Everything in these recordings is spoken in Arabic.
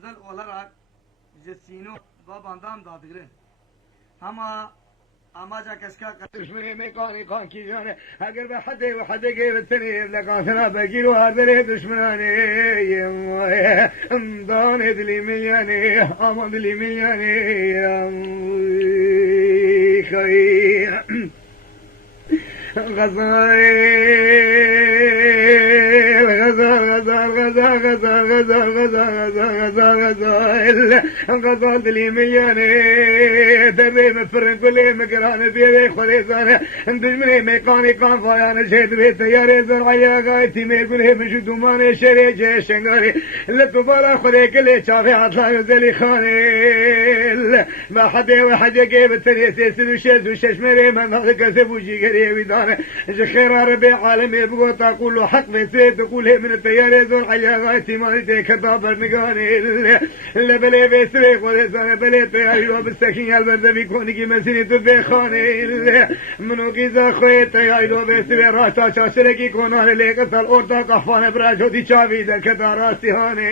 özel olarak Jessino babamdan dadıgırın. Ama amaca keşka دشمنی میکنی کانکی جانه اگر به حد و حد که بتنی لقاسنا بگیر و هر دلی دشمنانی دان دلی میانی اما دلی میانی خیلی غزال غزال غزال غزال غزال غزال غزال غزال غزال غزال دلی میانی دبی مفرن کلی مگران بیری خلیزانه دشمنی میکانی کان فایان شد بی تیاری زرعی غایتی میگوله مشو دومان شری جشنگاری لطو بالا خلی کلی چافی عطلان زلی خانی ما حدی و حدی که بتنی سیسد و شد و ششمری من هذا کسب و جیگری ویدانه خير ربي عالمي بقول تقول له حق بسيد تقول من التيار يزور حيا غايتي ما نديك كتابر نقاني لا بلي بسرق ولا زنا بلي تيار بالسكين البرد بيكون كي مسني تبي خاني منو كيزا خوي تيار بسرق راسا شاشركي كون على ليك صار اورتا قفانه براجو دي چاوي در كداراسي هاني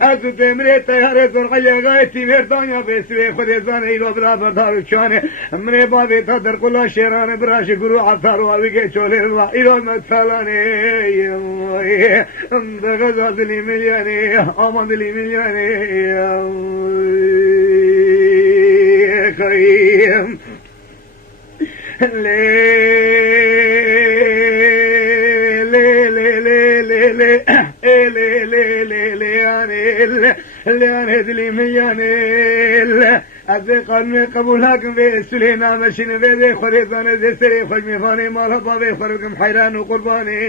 از تمري تيار يزور حيا غايتي مردانيا بسرق خود زنا يلو برابر دارو چانه من بابي تدر كل شيران براش گرو عفر وابي چوله الله ایران مثلانه دغزا دلی میلیانی آمان دلی میلیانی خریم لی لی لی لی لی لی لی لی لی لیانی دلی میلیانی از قانون قبول هاكم في سلينا مشين في خريطان زي سري خوش ميفاني مالها بابي خرقم حيران وقرباني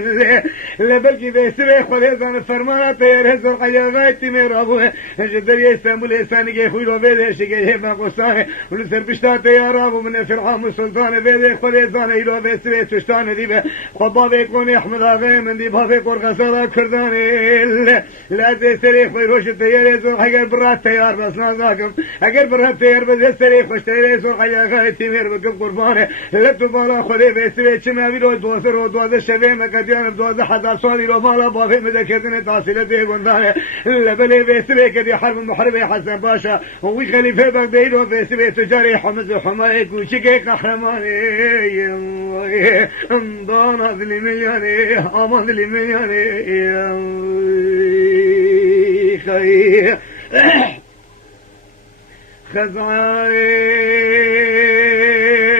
لبلكي في سري خريطان فرمانا طير هزر حيا غايتي ميرابوه جدر يستنبول إساني كي خويلو في شكي هما قصاني ولسر بشتا طيارابو من فرعام السلطان في خريطان إلو في سري تشتان ديبه خبابي كوني أحمد آغي من دي بابي قرقصادا كرداني لا زي سري خويروش الطيار هزر حيا برات طيار بس نازاكم اگر برات تير بده سري خوش تير سو حيا غايتي مير بكم قربانه لتو بالا خدي بسوي چنا بيرو دوسر و دوز شبه مكديان دوز حدا صالي رو بالا بافي مذكرتني تاصيله دي غندانه لبلي بسوي كدي حرب محارب حسن باشا هو خليفه بغداد بسوي تجاري حمز حماي كوشي قهرماني امضان ظلي ملياني امان ظلي ملياني خير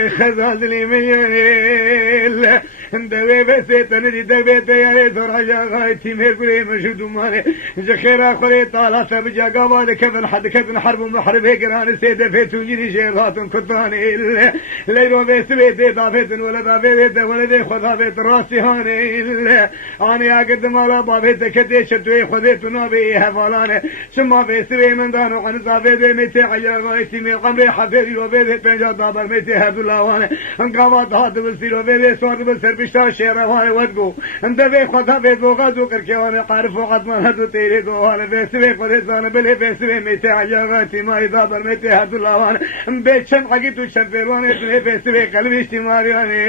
خزال لي ميل دوي بسيت ندي دوي تياري زور حاجة غايتي ميرقلي مشهود مالي جخيرا خلي طالع سبجا قوالي كفن حد كفن حرب محرب هيقران سيدة فيتو جيني شيرات كتاني ليرو بسوي دي ضافيت ولا ضافيت ولا دي خذافيت راسي هاني اني اقدم على ضافيت كدي شدوي خذيت نابي هفالاني ثم بسوي من دانو عن ضافيت ميتي حاجة غايتي مير قمري حفيري وبيت بنجا دابر ميتي هدو لاواني انقامات هاد بسيرو بيت صار بسر بشتا شيرا ودقو انت في خدا في بوغازو كركيواني قارفو قدمان هدو تيري قوانا بيسوي قدسانا بلي بيسوي ميتي عجاغاتي ما يدابر ميتي هدو لاوانا بيت شم حقيتو شنفيرواني بلي بيسوي قلبي اشتمارياني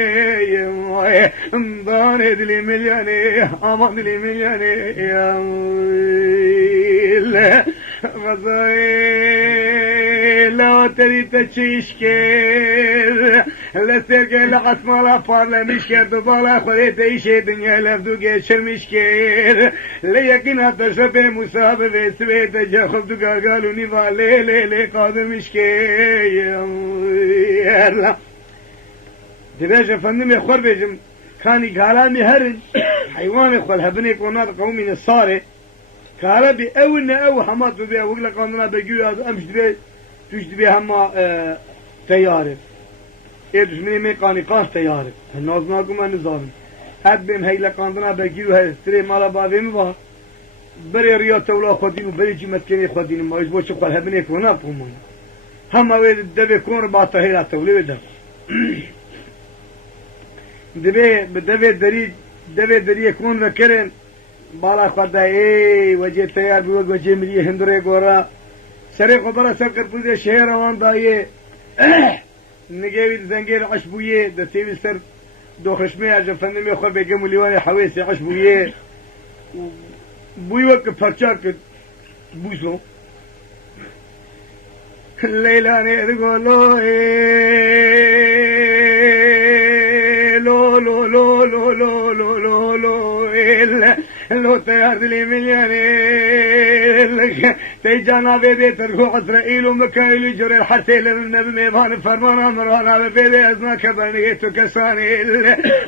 داني دلي ملياني امان دلي ملياني غزاي لا تري تشيشكير لسرقه لعصمالا parlamişker dubala خودت ایشه دنیا لفدو geçirmişker لیکن حتی شبه مصاب و سویت جخب دو گرگالو نیوا لی قادمشker دباج افندم يخور بيجم كاني كلامي هرج حيوان يخول هبني قناة قومي نصاري كالا بي اولنا او حماتو بي وقلا قاندنا بيجيو امش دبي توش دبي هما تيارف ایدش منی میکانی کاش تیاره ناز ناگم من نزارم هد بیم هیلا کاندنا بگیرو هست تری مالا باویم با بری ریات اولا خودیم و بری جیمت کنی خودیم ما ایش بوچه قل هبنی کنا بخومان همه وید دبی کن با تهیلا تولی بدم دبی دری کن وکرن بالا خدا ای وجه تیار بیود وجه ملی هندره گورا سری خبره سب کر پوزه شهر روان دایه نجيب زنجير عشبوية ده تيجي سر دو خشمية عشان فندم يخور بيجمو ليواني حويسي عشبوية بوي وقت فرشاك بوزو الليلاني تقول له لو لو لو لو لو لو لو لو لو تيار لي ملياني تيجانا بيدي تركو إسرائيل ومكايل يجري الحسيل النبي ميفان فرمان أمرانا بيدي أزنا كبرنيتو كساني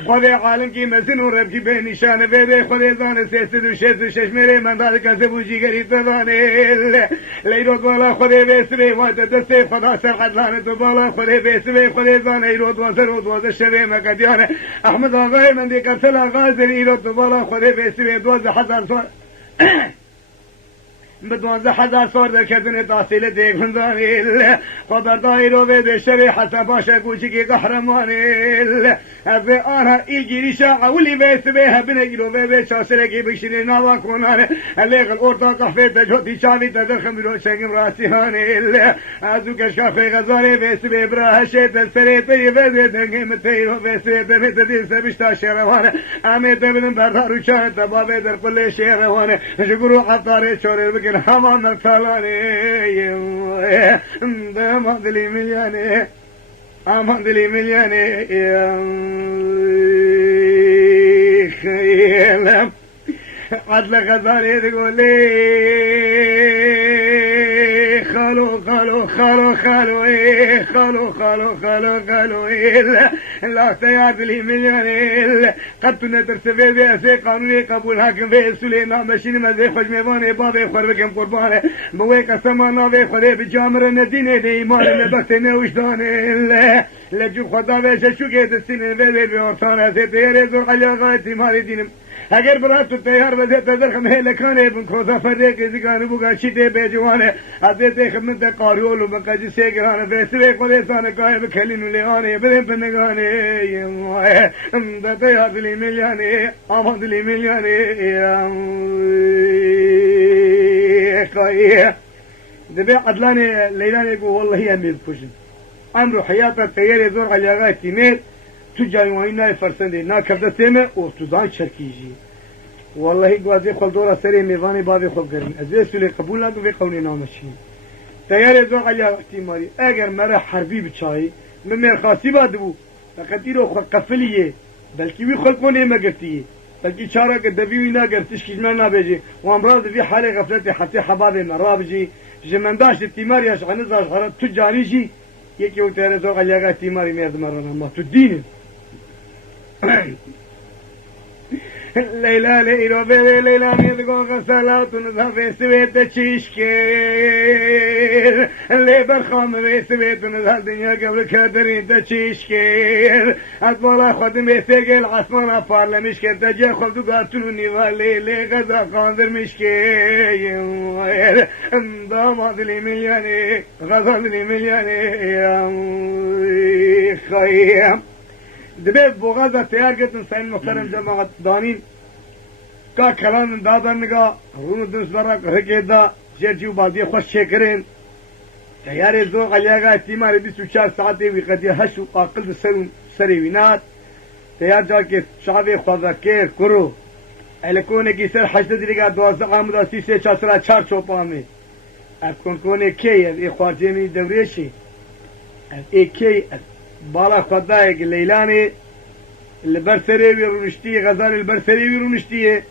خذي عالم كي مزن ورب كي بين نشان بيدي خذي زان سيسد وشيس وششميري من ذلك زبوجي قريب تذاني ليرود والا خذي بيسبي وانت دستي خدا سرحت لانتو بالا خذي بيسبي خذي زان ايرود وانسرود وانت الشبه مكديانة أحمد آغاي من دي كرسل غازر ايرود بالا خذي بيسبي دوز حزار صور بدوانزه هزار سال در کردن تحصیل دیگندانی خبرداری رو به شری حسن باشه کوچی که قهرمانی از آنها ایلگیریش اولی بیست به هبنگی رو به چاسره کی بکشینی نوا کنانه لیقل ارتا قفه تجوتی چاوی تدرخم رو شنگم راسیانی از او کشکافه غزاری بیست به براهشه تسری تری به دنگیم تیرو بیست به متدین سبشتا شیروانه امی تبنم بردارو چانه تبابه در کل شیروانه شکرو حفتاره چوره بکن همان نکتالانی امان دلی ملیانی امان دلی ملیانی خیلم عدل غزاری تقولی خالو خالو خالو خالو خالو خالو خالو خالو لا سياد لي مليون قد تنترسفي بأسي قانوني قبول حاكم في سليمان مشين مزي خوش ميواني بابي خور بكم قرباني بويك سمانا في خوري بجامر النديني دي ايمان نبختني وشداني لجو خدا بيش شوكيت السنين في بيورتانا سيطيري زور على غايتي مالي دينم اگر برات تیار وزه تزرخم هلکانه بن کوزا فرق زگان بوگا شیده بجوانه حضرت خدمت قاریول و مقاجی سگرانه وسوی قدسانه کای بکلین لیانه بدن بنگانه ام تیار دلی ملیانه آمان دلی ملیانه کای دبی عدلانه لیلانه کو والله امید پوشن امرو حیاتا تیار زور علی آقای تیمیر تو جایوانی نای فرسنده نا کفته تیمه و تو دان چرکیجی والله گوازی خل دورا سری میوانی بابی خوب کردن از وی قبول نکو وی قونی نامشی تیار زور علی احتمالی اگر مرا حربی بچایی من خاصی باد بو فقطی رو خود قفلیه بلکی وی خود کنه مگرتیه بلکی چارا که دوی نا گرتش کجمن نبیجی و امراض وی حال غفلت حتی حباب مرابجی جمنداش تیماریش عنزاش حرات تو جانیجی یکی او تیار زور علی احتمالی میاد مرانه ما تو دینه ليلى ليلى بيلي ليلى ميدقو غسالات ونظافي سويت تشيشكير اللي برخام بي سويت ونظال دنيا قبل كادرين تشيشكير أطبالا خدم بيسيقل عصمانا فارلا مشكير تجي خلدو قاتلوني والي لي غزا قاندر مشكير داماد لي ملياني غزال لي ملياني خيام دبیب بوغازا تیار گتن سین محترم جماعت دانین کا کلان دادن نگا رونو دنس برا رکه دا جرجیو بازی خوش شکرین تیار زو علیاگا احتمال 24 ساعتی وی قدی هشو آقل سری وینات تیار جا که شعب خوازا کیر کرو الکونه کی سر حشد دیگه 12 عامدا 33 4 چوپامی اکون کونه کی ای خواجمی دوریشی ای کی بالا خدای که لیلانی البرسری ورونشتی غزال البرسری ورونشتی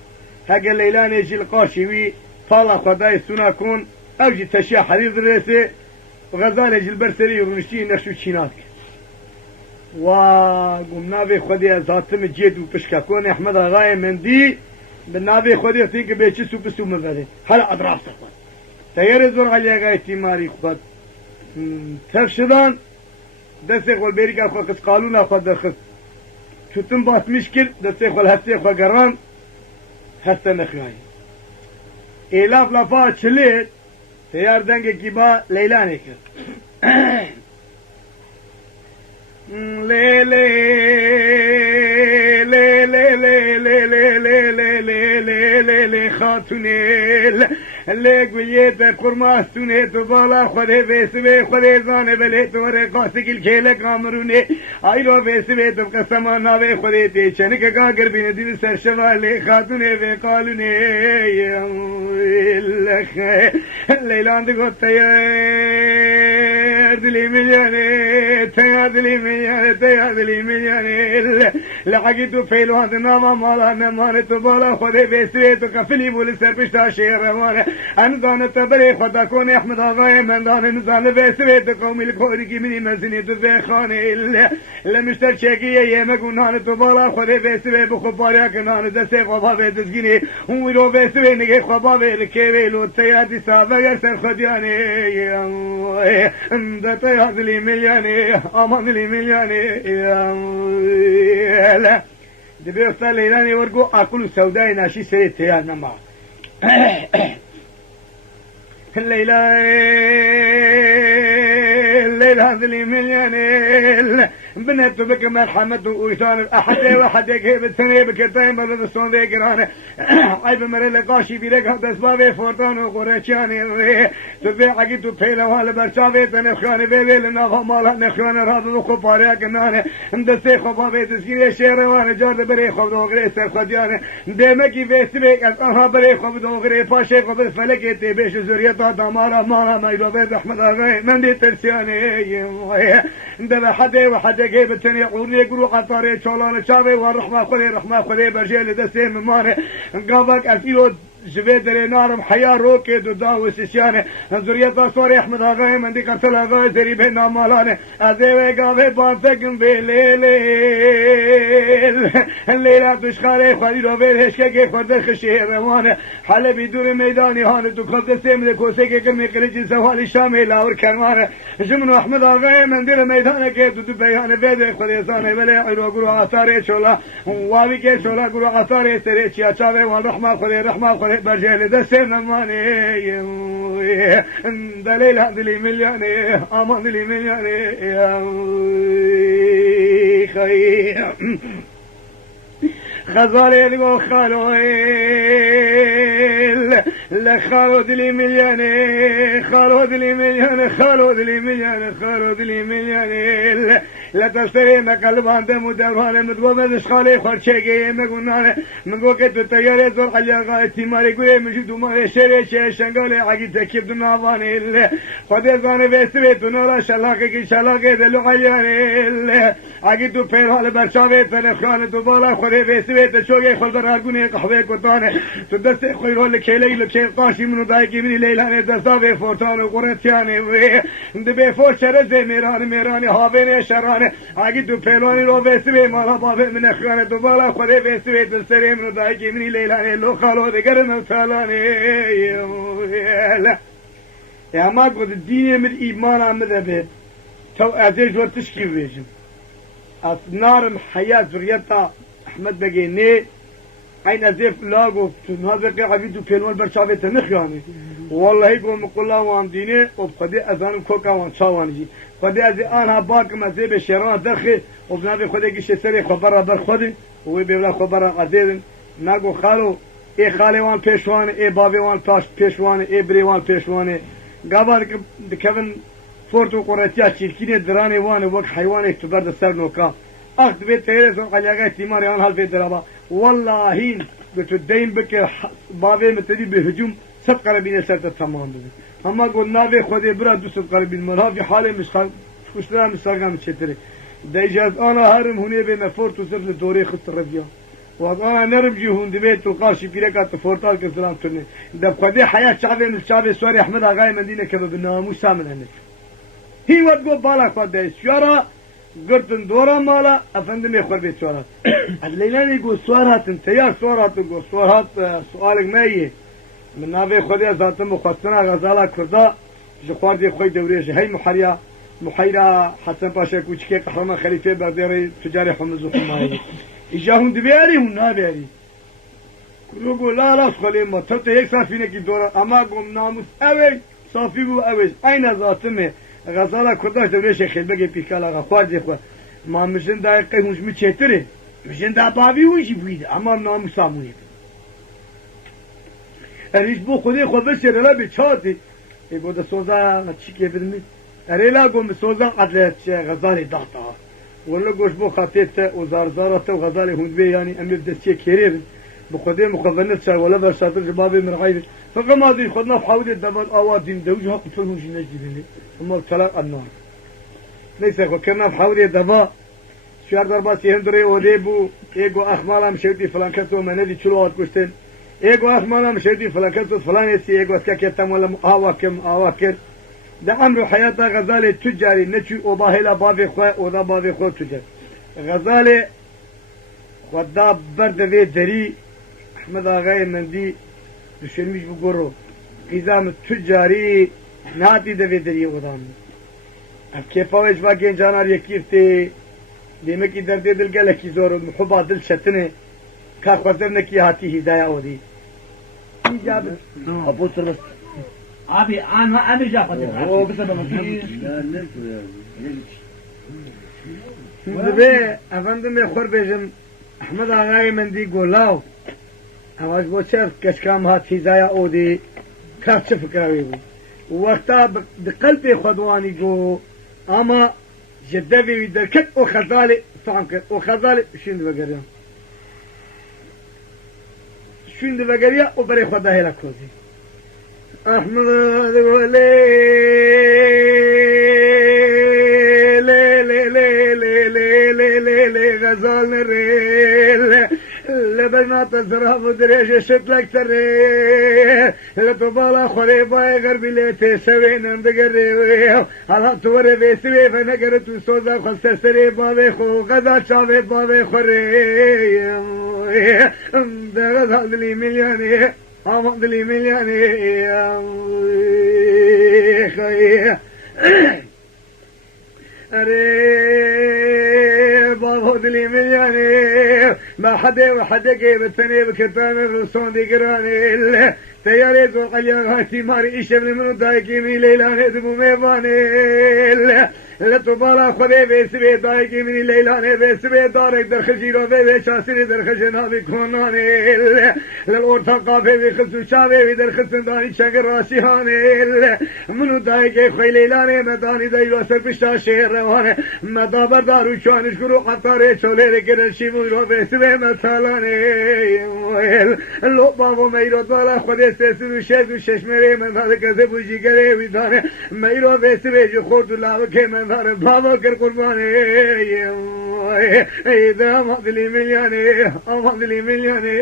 هاگه لیلانی جیل قاشوی بالا خدای سونا کن او جی تشیع حدیث رسه غزال جیل برسری ورونشتی نشو چینات و قمنا خدای ذاتم جید و پشککون احمد آغای مندی بالنابي خدي فيك بيتش سو بسو مفرد هلا اضراف تقوى تيار زور عليها غايتي ماري خد تفشدان دسته خو بيريكا خو قص قالونا خو درخص شتم باس مشكل دسته خو هسته خو قران هسته نخاي الاف لفا چليت تيار دنگ كيبا ليلاني كر لي لي لي لي لي لي لي لي لي لي لي لي خاتوني لي قويت قرما سوني تبالا خدي بيسوي خدي زاني بلي توري قاسك الكيل كامروني ايلو بيسوي تبقى سمانا بي خدي تيچنك قاقر بين دي سر شوالي خاتوني بي قالوني ليلان دي قطيه دلي ملياني تيا دلي ملياني تيا دلي ملياني لحقيتو فيلوان ناما مالا نماني تبالا خودي بيسويتو كفلي بولي سربشتا شير مانا انزان تبري خدا كوني احمد آغاي من دان انزان بيسويتو قومي الكوري كي مني مزيني تبي خاني لمشتر شاكية يمكو نان تبالا خودي بيسوي بخباريا كنان دسي خوبا بيدزگيني ويرو بيسوي نگي خوبا بيركيوي لو تيادي سابا يرسل خدياني ده تياد لي ملياني امان لي ملياني لا دبي اختار ليلاني ورقو اكل سوداء ناشي سري تياد نما الليل هذا لي ملياني بنت بك مرحمة وإيثان أحد وحد كيف الثاني بكتاين بدل الصون ذي كرانة عيب مرة لقاشي بيرك هذا سبابي فورتان وقرشاني تبي عقيد تبيله وهلا برشافي تنخاني بيبي لنا مالا نخان راد وخباريا كنانة دستي خبابي تسكين شير وانا جارد بري خب دوغري سرخديانة دمكي فيستبيك أنها بري خب دوغري باشي خب الفلك تبيش زريتا دمارا مالا ما يدوبي أحمد أغاي من دي ترسياني دب حد وحد كيف التاني عورني يقولوا قطاري شولان شابي والرحمة خذي برجيل دستي من ماني قابك أفيلو جبيد نارم حياة روكي داو سيشاني زريتا صوري احمد آغاي من دي قتل آغاي زري بينا مالاني ازيوي قابي بانسكن بليل الليلة تشخاري خالي رو بيل هشكي خورد خشي رواني حالي بدور ميداني هاني تو خلط سيمد كوسيكي كلمي قلجي سوالي شامي لاور كرماني جمنو احمد آغاي من دي ميداني كي دو بياني بيدي خليصاني بلي عيرو قروا عصاري شولا وابي كي شولا قروا عصاري سري چيا چاوي والرحمة خذي رحمة خذي برجيل دسينا ماني دليل هذا لي ملياني امان لي ملياني خي خزالي لقو خالويل لخالو دلي ملياني خالو دلي ملياني خالو دلي ملياني خالو دلي ملياني لا تشتري مقلبان دم ودوران مدقو مدش خالي خرشيكي مقونان مقو كتو تياري زور عليا غايتي ماري قوي مجدو ماري شيري شير شنقالي عقي تكيب دنافاني خدي زاني بيستوي تنورا شلاقي شلاقي دلو عياني عقي تو پيرهال برشاوي تنخاني دوبالا خدي بيستوي تشوقي خل برارقوني قحوي كتاني تدستي خيرو لكيلي لكي قاشي منو دايكي مني ليلاني دستاوي فورتانو قرتياني دبي فور شرزي ميراني هابيني شراني आगे तो पहलवानी रो वैसे भी मारा बाबे मैंने खाने तो बाला खुदे वैसे भी दस्तरे में दाई की मनी ले लाने लो खालो दे कर न सालाने या ما قد الدين من إيمان عمده به تو أزيج ورتشكي ويجم أثنار حياة زريتا أحمد بقيني عين أزيف لاغو هذا عبيدو بيلوان برشافي تنخياني والله يقول مقلا وان ديني وبخدي أذان كوكا وان شاوانجي خدي أزي أنا باكم أزي بشيران دخي وبنابي خدي كيش سري خبرة برخدي ويبيبلا خبرة عزيز ناقو خالو إيه خالي وان بيشوان إيه بابي وان بيشوان إيه بري وان بيشوان قابل كيفن فورتو قراتيا تشيلكيني دراني وان وقت حيوان اكتبار دستر نوكا أخذ بيت تيريزون قلياغاي تيماري عن هالفي درابا والله هين بتدين بك بابي متدي بهجوم سب قربين سرت تمام اما قلنا به خدي برا دوست قربين مرها في حاله مش خوشنا مساقام تشتري ديجاز انا هرم هوني بين فورت وزر دوري خط الربيع وانا نرمجي هون دبيت القاشي بيركات فورتال كسلام تني ده خدي حياه شعبي من الشعب السوري احمد اغاي مدينه كذا بالناموس من هناك هي وتقول بالك قد شورا قرتن دورا مالا افندم يخبر بيت سوارات الليلاني يقول سوارات انت يا سوارات يقول سوارات سؤالك ما هي من نافي خدي ذات مخصنا غزالا كردا جخوار دي خوي دوريش هي محيرة حسن باشا كوچكي قهرمان خليفة برديري تجاري حمز وحماية اجاهم دبياري هم نابياري كلو قول لا سخلي ما تبت هيك صافينه كي دورا اما قوم ناموس اوي صافي بو اوي اين ذاتمه غزالا كرداش دوريش خلبقي بيكالا غخوار دي خوا ما مشن دايقه هونش مچتري مشن دا بابي هونش بويد اما ناموس ساموني ریش بو خودی خود بشه رلا بیچاتی ای بود سوزا چی که بدمی رلا گم سوزا عدل غزالی داتا ولا گوش بو خاطیت و زارزارت و غزالی هندبی یعنی امیر دستی کیریر بو خودی مخزنت شر ولا برشاتر جباب مرغیب فقط ما دی خودنا حاول دبل آوازین دوجه قتلهم جنج دیبنی اما طلاق النار نيسا خو كرنا بحاولي دبا شوار درباسي هندري وديبو ايقو اخمالا مشيتي فلان كتو مندي چلوات كشتن ايقو اخمالا مشيتي فلان كتو فلان يسي ايقو اسكاكيتم ولا آواكر ده عمرو حياتا غزالي تجاري نچو اوباهلا بابي خواه اودا بابي خواه تجار غزالي خدا برد في دري احمد آغاي مندي دشنميش بقرو قزام تجاري نهاتي ده في دري ودام كيفاوش باقين جانار يكيرتي ديمكي دردي دل قلقي زور محبا دل شتنه كاخوزرنكي هاتي هدايا ودي إجابة أبو سرس Abi ana O Ve efendim ya khorbejim Ahmed Ağay mendi golav Avaz boçer keşkam hat hizaya odi kaç fikravi bu Vakta بقلبي خدواني جو ama جدبي ودركت او خزالي فانكت او خزالي şimdi بگريم şimdi بگريا او بري خدا هلا كوزي احمد ولي غزال نريل لبنات الزراب ودريش شتلك تري لطبالا خوري باي غربي ليتي سوين بقري هلا توري بيسوي فنقرت وصودا خلصة سري بابي خو غزال شابي بابي خوري ده غزال لي ملياني عمد لي ملياني خي أري بابا دلي ملياني ما حدا وحدا جيب الثاني بكتان الرسون دي قراني تياري ذوق اليغاتي ماري إيشم منو دايكي مي ليلاني دمو ميباني لطبالا خدي بيسبي دايكي مني ليلاني بيسبي دارك درخل جيرو بي شاسري درخل جنابي كوناني للأورتاقا بي خلصو شابي درخل سنداني شاقر راسي هاني منو دايكي خوي ليلاني مداني دايلو سر بشتا شهر رواني مدا بردارو شوانش كرو قطاري شولي ركرن شيمو رو بيسبي مثالاني لو بابو ميرو دوالا خدي سيسرو شيزو ششمري من هذا كذا بوجي كري ويداني ميرو بيسبي جو خورد لاو كي من هذا بابا كر قرباني إذا ما دلي ملياني ما دلي ملياني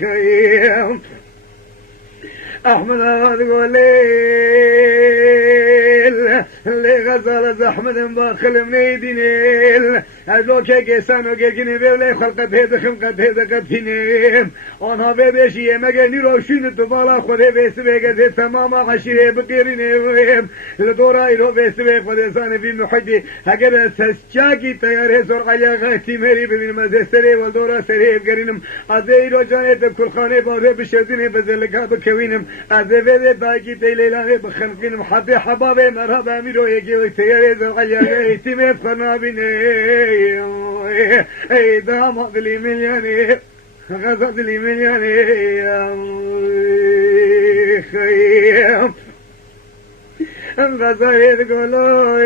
خيام أحمد أقول اللي غزال أحمد باخل منيدين هذلو كي كيسانو كيكيني بيولي خلقت هيدا خمقت هيدا قدينيم أنا بيبشي مگر نيرو شين تبالا خده بيسبه قد تماما عشيره بقيرينيم لدورا ايرو بيسبه خده ساني في محدي هگر سسچاكي تياره زور قليا غايتي ميري ببين مزستري والدورا سريه بقرينم از ايرو جاني دكل خاني باره بشديني بزلقا بكوينم از بيده باقي تيليلاني بخنقينم حبي حبابي مرحبا اميرو يجي ويتياره زور قليا غايتي مير فنابيني اي دامض لي ملياني غزت لي ملياني خيام غزايد قولوا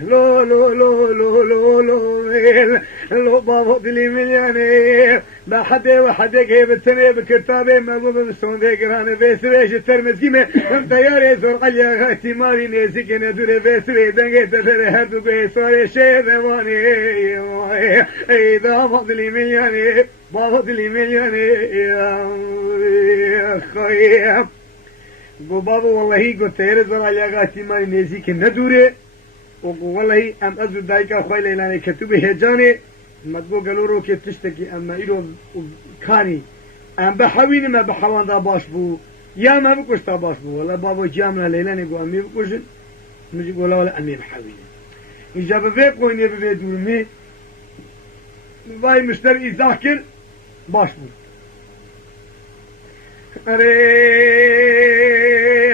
لو لو لو لو لو لو لو بابا دلي ملياني بحدي وحدي كيف التني بكتابي ما بوب بسون ذكران بيسويش الترمزيمة تياري زور قليا غاتي ماري نيزيك ندور بيسوي دنجي تدري هدو بيسوري شي ذواني إذا فضلي ملياني بابا ملياني يا خيام قو بابا والله قو تياري زور قليا غاتي ماري نيزيك ندوري وقو والله أم أزو دايكا خوي ليلاني كتوبي هجاني مدبو قالورو كي تشتكي أما إلو كاني أم بحويني ما بحوان دا باش بو يا ما بكوش دا باش بو والله بابا جامنا ليلاني قو أمي بكوشن مجي قولا ولا أمي بحويني إجابة بيقو إني ببي دورمي باي مشتري ذاكر باش بو أري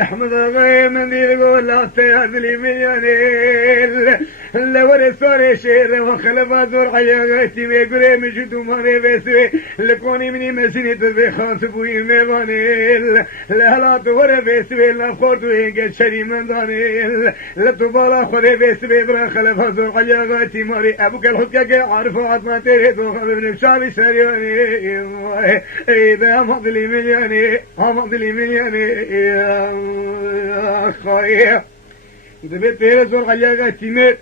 أحمد غير من دي قول لا تهدلي ملياني لور سور شهر وخلفا زور حياتي ويقري مجد ماني بسوي لكوني مني مسيني تبي خاطبوي ميواني لا تور بسوي لا خورد وينك شري من داني لا تبالا خوري بسوي برا خلفا زور حياتي ماري ابوك الحكاك عارف عطنا تريد وخبر شعبي سرياني اذا مضلي ملياني مضلي ملياني يا خايف دبي تيري زور حياتي مير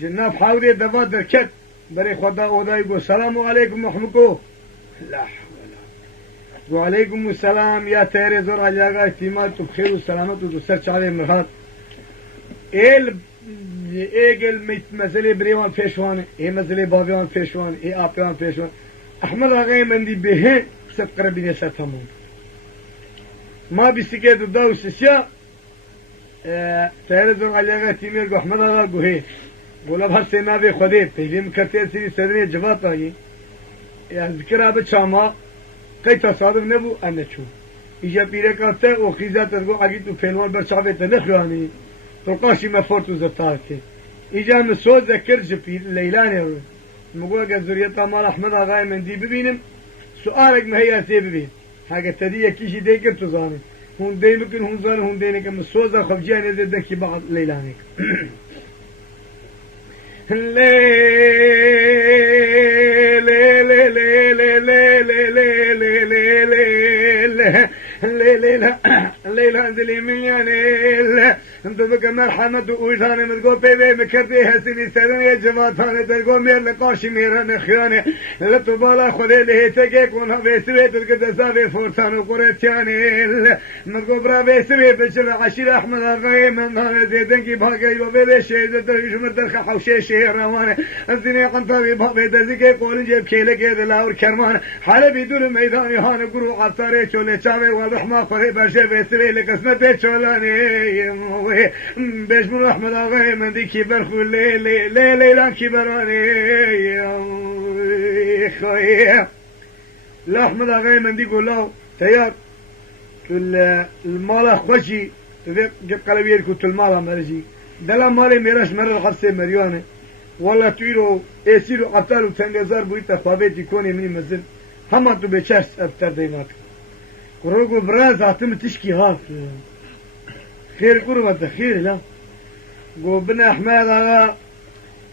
جناب حاولي دفا دركت بري خدا ودا يقول السلام عليكم محمكو لا حول وعليكم السلام يا تيري زور علاقة اهتمال بخير والسلامة وتسرش عليه مرهات ايل مسألة بريوان فيشوان اي مسألة بابيوان فيشوان اي آبيوان فيشوان احمد آغاي مندي بهن ست قربين ستمون ما بيسكي داو سسيا تيري زور علاقة اهتمال احمد آغا قوهي बोला भर सेना वे खुदे पहले में करते सी सदने जवाब आई या जिक्र अब चामा कई تصادف نبو أنا شو إجا بيرك أنت وخيزة ترجو عقيد وفينوال برشاوي تنخراني تلقاشي مفورت وزتارك إجا مسوز ذكر جبيل ليلاني مقول جزورية مال أحمد آغاي من دي ببينم سؤالك ما هي أسي ببين حاجة تديه كيشي ديكر تزاني هون دي ممكن هون زاني هون دينك مسوزة خفجاني زي دكي بعض ليلانك الليلة انزلي من يانيل انت بك مرحمة وإيثاني متقول بيبي مكردي هسيني سرني يا جماعتاني تلقوا مير لقاشي ميران خياني لطبالا خذي لي تكيك ونها بيسوي تلقى سافي فورسان وقريتياني متقول برا بيسوي بشر عشير أحمد أغاي من هانا زيدنكي بهاقي وبيبي شيء دريش مدرخ حوشي شيء رواني انزيني قنطابي بابي دزيكي قولن جيب كيلك يد لاور كرمان حالبي دور ميداني هانا قرو عطاري شولي شامي والرحمة خذي بشي بيسوي لقسمتي شولاني بيش من أحمد آغاي من دي كبر خو ليلان كبراني خوي لا أحمد آغاي من دي قول له تيار المال خوشي جب قلبير كنت المال مرجي دلا مالي ميراش مرر حبسي مرياني والله تويرو ايسيرو عطارو تنگزار بويتا خوابيتي كوني مني مزل هما تو بچرس افتر ديناك قروقو براز عطم تشكي هاف خير قربة خير لا قو بنا أحمد آغا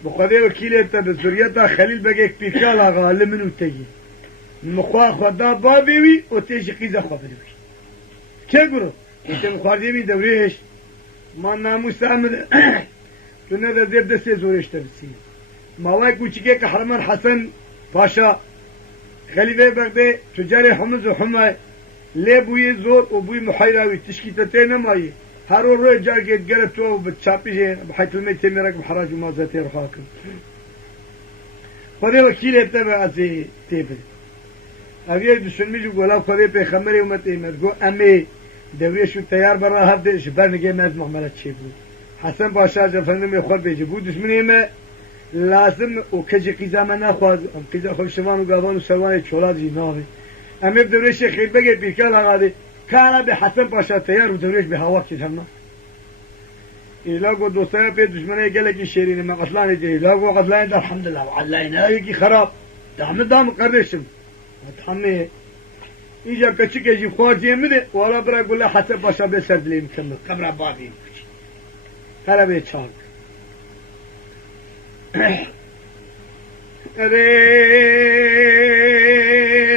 بقضي وكيلة بزوريتا خليل بقيك بيكال آغا لمنو تجي مخوا خدا بابيوي وتيجي قيزة خبروي كي قرو انت مخوارديوي دوريش ما ناموس أحمد تونه دا زيب دسي زوريش تبسي ماواي كوچيكي كحرمان حسن باشا خليفة بقدي تجاري حمز وحماي ليه بوي زور وبوي محيراوي تشكي تتين ماي هارو روي جارجيت قالت تو بتشابي جي بحيث الميت تمرك بحراج وما زاتي رخاكم خذي وكيلة تبع زي تيبل أبي يدشون ميجو قولا خذي بخمري ومتي متقو أمي دويش التيار برا هفدي جبرنا جي ماز معملة شيبو حسن باشا جفندم يخور بيجيبو دشمني ما لازم وكجي قيزامة ناخذ أم قيزا خوش شوان وقابان وسواني تشولاد جيناوي أمي بدوريش خير بقى بيكالا غادي كان بحسن باشا تيار ودوريش بهواك تهمنا إلاقو دوستايا بي دشمني قالك شيرين ما قتلاني دي إلاقو قتلاني دا الحمد لله وعلينا هيكي خراب تحمد دام قرشم تحمي إيجا كتشك يجي خوارجي مدي ولا برا قول له حسن باشا بسرد لي مكمل قبر بابي هلا بيتشاك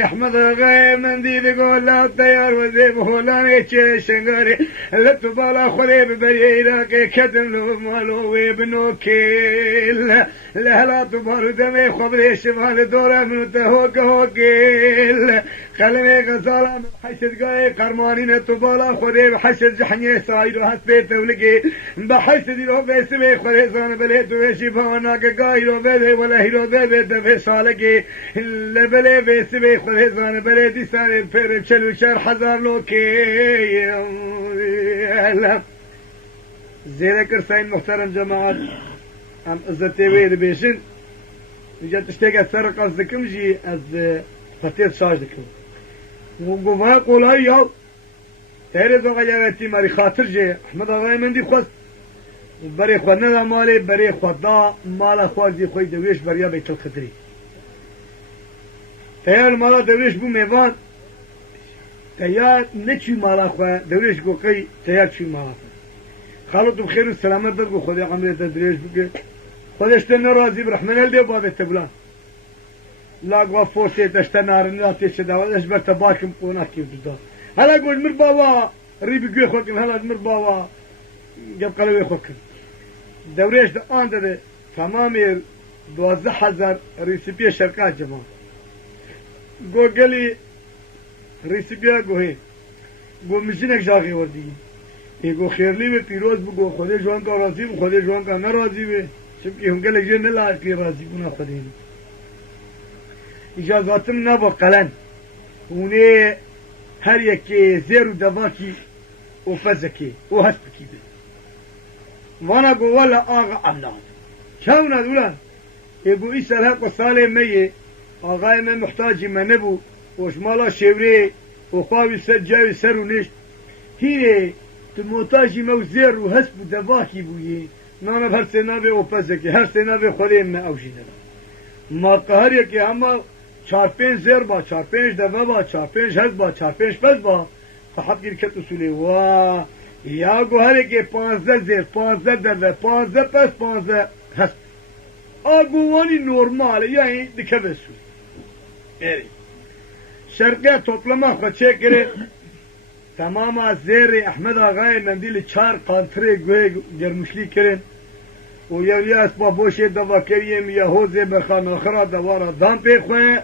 أحمد غاي من دي بقول لا الطيار وزيب هولاني شنغاري لتبالا خريب بريراكي كدن له مالو ويبنوكيل لهلا تبارو دمي خبري شمال دورة من تهوك هوكيل خلني غزالة من حيث قاي قرمانين تبالا خريب حيث جحني سايرو هات بيت ولقي بحيث ديرو بيسمي خريزان بليت ويشي باناك قايرو بيدي ولا هيرو بيدي دفي سالكي لبلي بيسمي خريزان بليتي ساري بير بشلو شار حزار لوكي زيركر ساين محترم جماعات ام ازتي ويد بيشن جات اشتاق سرق قصدكم جي از فتيت شاجدكم وقوما قولاي يو تيري زوغا جاواتي ماري خاطر جي احمد اغاي من دي خوست بري خوانا دا مالي بري خوادا مالا خوازي خوي دويش بريا بيت الخدري تيار مالا دويش بو ميوان تيار نتشي مالا خوا دويش قوقي تيار تشي مالا خوا خالط بخير والسلامات بدقو خودي عمري تدريش بقى خودي اشتنا راضي برحمن الدي بابي تقولان لاقوا فوسي تشتا نارن لا تشتا اش برتا باكم قونات كيف تدا هلا قول مر بابا ريبي قوي خوكم هلا مر بابا جاب قلبي خوكم دوريش دا آن ده تمامي 12,000 ريسيبيا شركات جماعة قو قلي ريسيبيا قو هي قو مجنك جاغي وردي يقو خيرلي بي پیروز بگو خودي جوان کا راضي بو خودي جوان کا ناراضي بي چونکه هم قلق جن لا کی راضي بنا خودين اجازاتم نبا قلن ونه هر يكي زيرو دواكي وفزكي وهسبكي بي وانا قو ولا آغا عمناد شاونا دولا يقو إيسا الهق وصالي مي آغاي من محتاجي ما نبو وشمالا شوري وخواوي سجاوي سرو نشت هيني تموتاجي موزير وهسب دواكي بويه نانا بهر سنابي وفزكي هر سنابي خوري ما اوشي دلا ما قهر يكي هما 4-5 زير با 4-5 دوا با 4-5 هز با 4-5 پز با فحب گیر کت اصولی واه یا گوهره که 15 زیر 15 دوا 15 پس 15 هست آگوانی نورماله یعنی دکه بسوی اری شرقه toplama خود چه کرد تماما زیر احمد آقای مندیل 4 قانتره گوه گرمشلی کرد و یا اسباب بوشه دوا کریم یا حوزه بخان آخرا دوارا دام پی خواه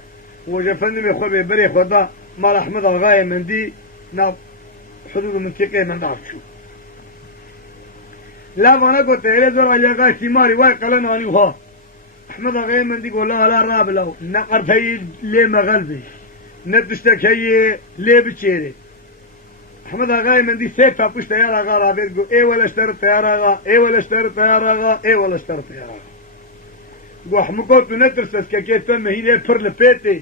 و جفندم خواه ببری خدا مال احمد آقای مندی نا حدود منطقه من دعب شو لا وانا قلت إلي زور على آقای تیماری وای قلن آنی وها احمد آقای مندی قول لا لا راب له نقرت هی لی مغلبی نتشتك هي ليه بتشيري احمد آقای مندی سه پاپوش تیار آقا رابط گو ای ولا اشتر تیار آقا ای ولا اشتر تیار آقا ای ولا اشتر تیار آقا گو احمقو تو نترسس که که تن مهیله پر لپیتی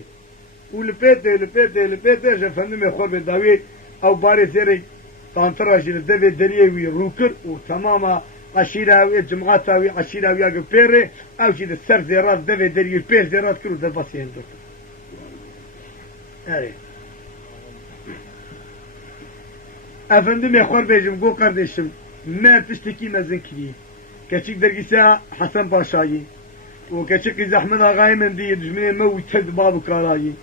و لپیتی جفندم خور به داوی او باری زیری تانتر جيل دبي دليوي روكر وتماما عشيراوي جمعاتاوي عشيراوي اگه پیره او جيد سر زيرات دبي دليوي پیر زيرات کرو در باسين دوت اره افندم يخور بيجم قو قردشم ما تشتكي مزن كري كچك درگيسا حسن باشايي وكچك زحمد آقای من دي دجمنه موي تد بابو كارايي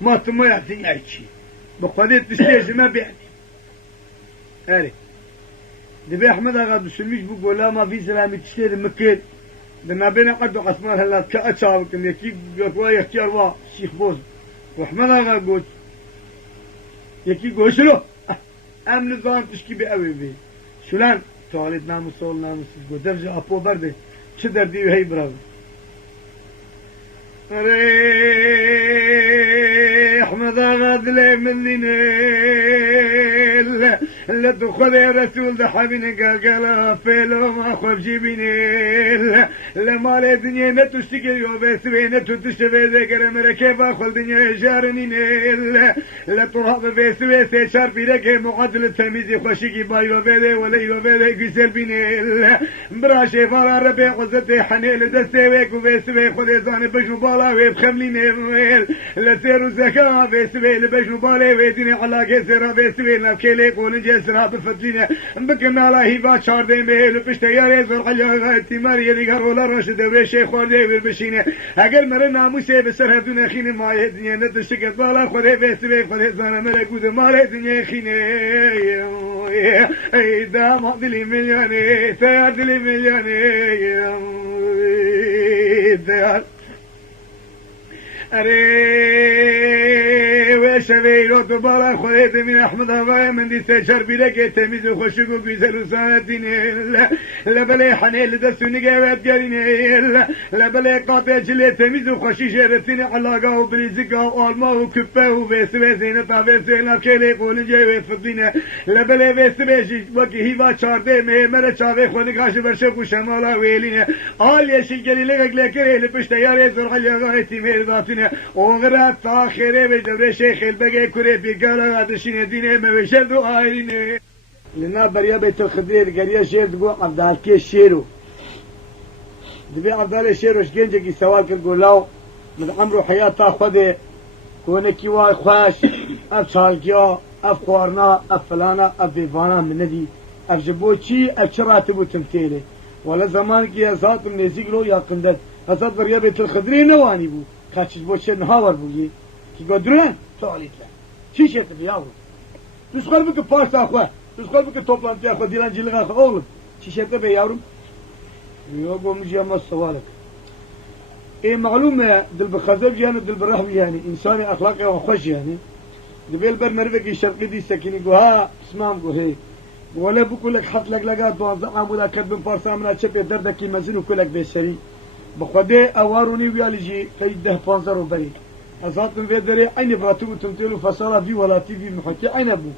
ما تمو يعطي ايشي بقدر تشتيج ما بيعني اره دبي احمد آقا دسلميش بقول لا ما في سلامي تشتيد مكيد لما بين قدو قسمان هلا كأتشاوك ان يكي قوي اختيار وا شيخ بوز واحمد آقا قلت يكي قوي شلو امن ظان تشكي بقوي بي شلان توالد ناموس صول ناموس قلت درجة ابو برده چه دردي هي براو احمد آقا دلي من لينيل لا تدخل يا رسول ده حبيني قال فيلو ما خوف جيبينيل لما لي دنيا نتشتكي يو بس وين تشتبه ذكر مركب اخل دنيا جارنينيل لا ترهب بس ويس شار بيرك معدل تميز خوشي بايو بده ولا يو بده يسل بينيل براشي فار ربي قزته حنيل دسته ويك بس وي خد زاني بجو بالا وبخملينيل لا سيرو زكاه بس وي بجو بالا ويدني على كسر بس وي نكلي قول جسرا بفتلينا بكنا لا هيبا چار دي ميل پشته ياري زور عليا تيماري دي غرولا راشد و شيخ خورده وربشينه اگر مر ناموسه بسر هدون خين ما دنيا ندشكت بالا خوده بس وي خود زانه ملكوت مال دنيا خينه اي دا مدلي مليوني تيار دلي مليوني تيار اره وشویلو تو بالا خودت من احمد آقای من دی سجر بیره که تمیز و خوشگ و گوزل و سانتینه لبله حنیل دستو نگوید گرینه لبله قاطع جلی تمیز و خوشی شرطین علاقا و بریزگا و آلما و کپه و ویسوه زینتا ویسوه کلی قولنجه وید فضینه لبله ویسوه وکی هیوا چارده مهمر چاوه خودی کاش برشه و شمالا ویلینه آل یشی گلی لگه لپشته یاری زرقلی آقای تیمیر داتینه وغرات تاخيره بجبر شيخ البقى كوري في قال هذا شنو دينه ما وشدوا عاينه لنا بريا بيت الخدري قرية شير تقول عبد الكي شيرو دبي عبد الله شيرو شجنجي سوالك تقول له من عمره حياته خذه كونك واي خواش اف شالكيا اف قوارنا اف فلانا اف فيفانا من ندي اف جبوتشي اف شراتبو تمثيله ولا زمان كي ذات من يزيقلو يا قندت هذا بريا بيت الخدري نواني بو كاتش بوتشي نهاور بوجي كي قدران سؤالي لا شي شيء تبيعه تسخر بك باش اخوه تسخر بك توبلانتي اخوه ديلان جيلغا اخوه اولم شي شيء تبي ياورم يوقو مجي اما سوالك ايه معلومه دل بخزب يعني دل برحب يعني انساني اخلاقي وخش يعني دبيل بر مرفقي شرقي دي سكيني قوها اسمام قوهي ولا بقول لك حط لك لقات دوازة عمودا كدبن فارسا منا تشبه دردكي مزين وكلك بيسري بخده اواروني ويالجي قيد ده فانزر وبري ازاتن في دري عيني براتو تمتلو فصالا في ولا تي في محكي عين ابو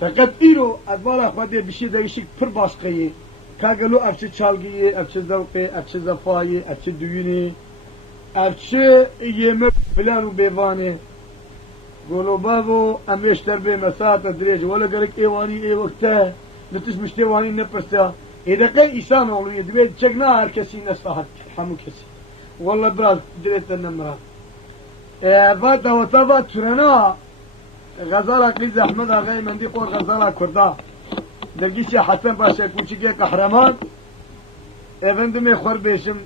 فقط ايرو ادبالا خده بشي دايشيك پر باشقيه كاغلو افچه چالگیه افچه ذوقه افچه زفایه افچه دوینه افچه یمه فلان و بیوانه قولوا بابو اميشتر بي مساطة دريج ولا قالك ايواني اي وقتها نتسمش تيواني نفسها اذا كان ايسان اولوية دبيت تشقنا هالكسي نسفحت حمو كسي والله براز دريت النمرة فاتا وطابا ترنا غزالة قيز احمد اغاي من دي قول غزالة كردا درقيشي حسن باشا كوشي قهرمان افندمي خور بيشم